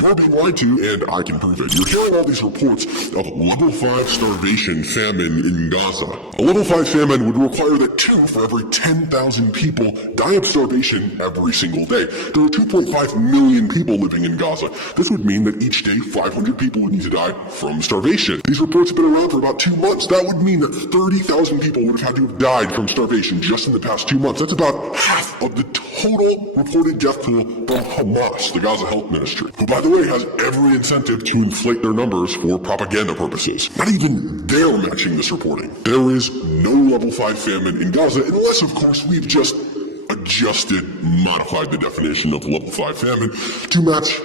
You're being lied to, and I can prove it. You're hearing all these reports of level 5 starvation, famine in Gaza. A level 5 famine would require that 2 for every 10,000 people die of starvation every single day. There are 2.5 million people living in Gaza. This would mean that each day 500 people would need to die from starvation. These reports have been around for about 2 months. That would mean that 30,000 people would have had to have died from starvation just in the past 2 months. That's about half of the total reported death toll from Hamas, the Gaza Health Ministry, who, by the way, has every incentive to inflate their numbers for propaganda purposes. Not even they're matching this reporting. There is no level 5 famine in Gaza, unless, of course, we've just modified the definition of level 5 famine to match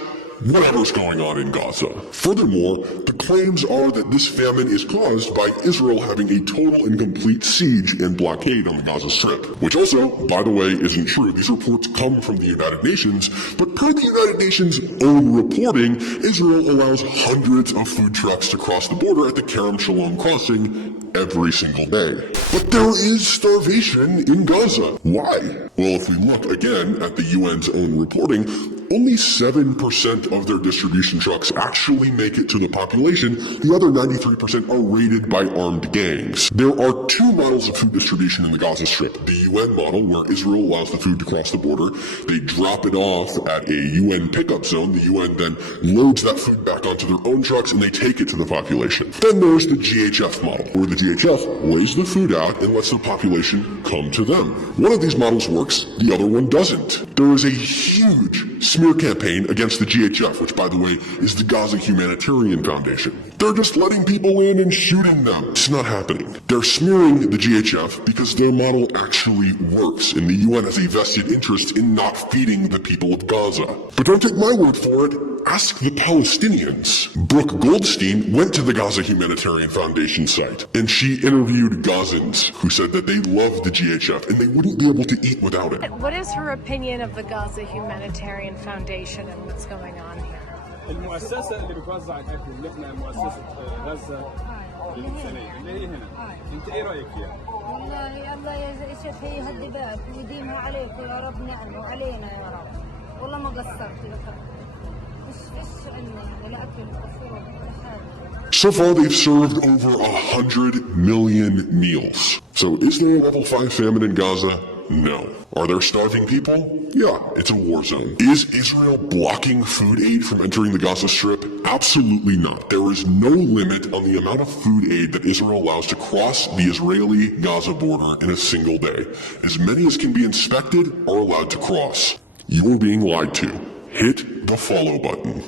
whatever's going on in Gaza. Furthermore, the claims are that this famine is caused by Israel having a total and complete siege and blockade on the Gaza Strip, which also, by the way, isn't true. These reports come from the United Nations, but per the United Nations' own reporting, Israel allows hundreds of food trucks to cross the border at the Kerem Shalom crossing every single day. But there is starvation in Gaza. Why? Well, if we look again at the UN's own reporting, only 7% of their distribution trucks actually make it to the population. The other 93% are raided by armed gangs. There are 2 models of food distribution in the Gaza Strip. The UN model, where Israel allows the food to cross the border. They drop it off at a UN pickup zone. The UN then loads that food back onto their own trucks and they take it to the population. Then there's the GHF model, where the GHF lays the food out and lets the population come to them. One of these models works, the other one doesn't. There is a huge smear campaign against the GHF, which, by the way, is the Gaza Humanitarian Foundation. They're just letting people in and shooting them. It's not happening. They're smearing the GHF because their model actually works, and the UN has a vested interest in not feeding the people of Gaza. But don't take my word for it. Ask the Palestinians. Brooke Goldstein went to the Gaza Humanitarian Foundation site, and she interviewed Gazans who said that they love the GHF and they wouldn't be able to eat without it. What is her opinion of the Gaza Humanitarian Foundation and what's going on here? المؤسسة اللي بتوزع الأكل اللي احنا مؤسسة غزة الإنسانية اللي هي هنا، أنت إيه رأيك فيها؟ والله الله يهدي بالك ويديمها عليكم يا رب نعم وعلينا يا رب، والله ما قصرت يا رب. إيش عندنا لا أكل وشرب ولا حاجة. So far, they've served over 100 million meals. So is there a level 5 famine in Gaza? No. Are there starving people? Yeah, it's a war zone. Is Israel blocking food aid from entering the Gaza Strip? Absolutely not. There is no limit on the amount of food aid that Israel allows to cross the Israeli-Gaza border in a single day. As many as can be inspected are allowed to cross. You're being lied to. Hit the follow button.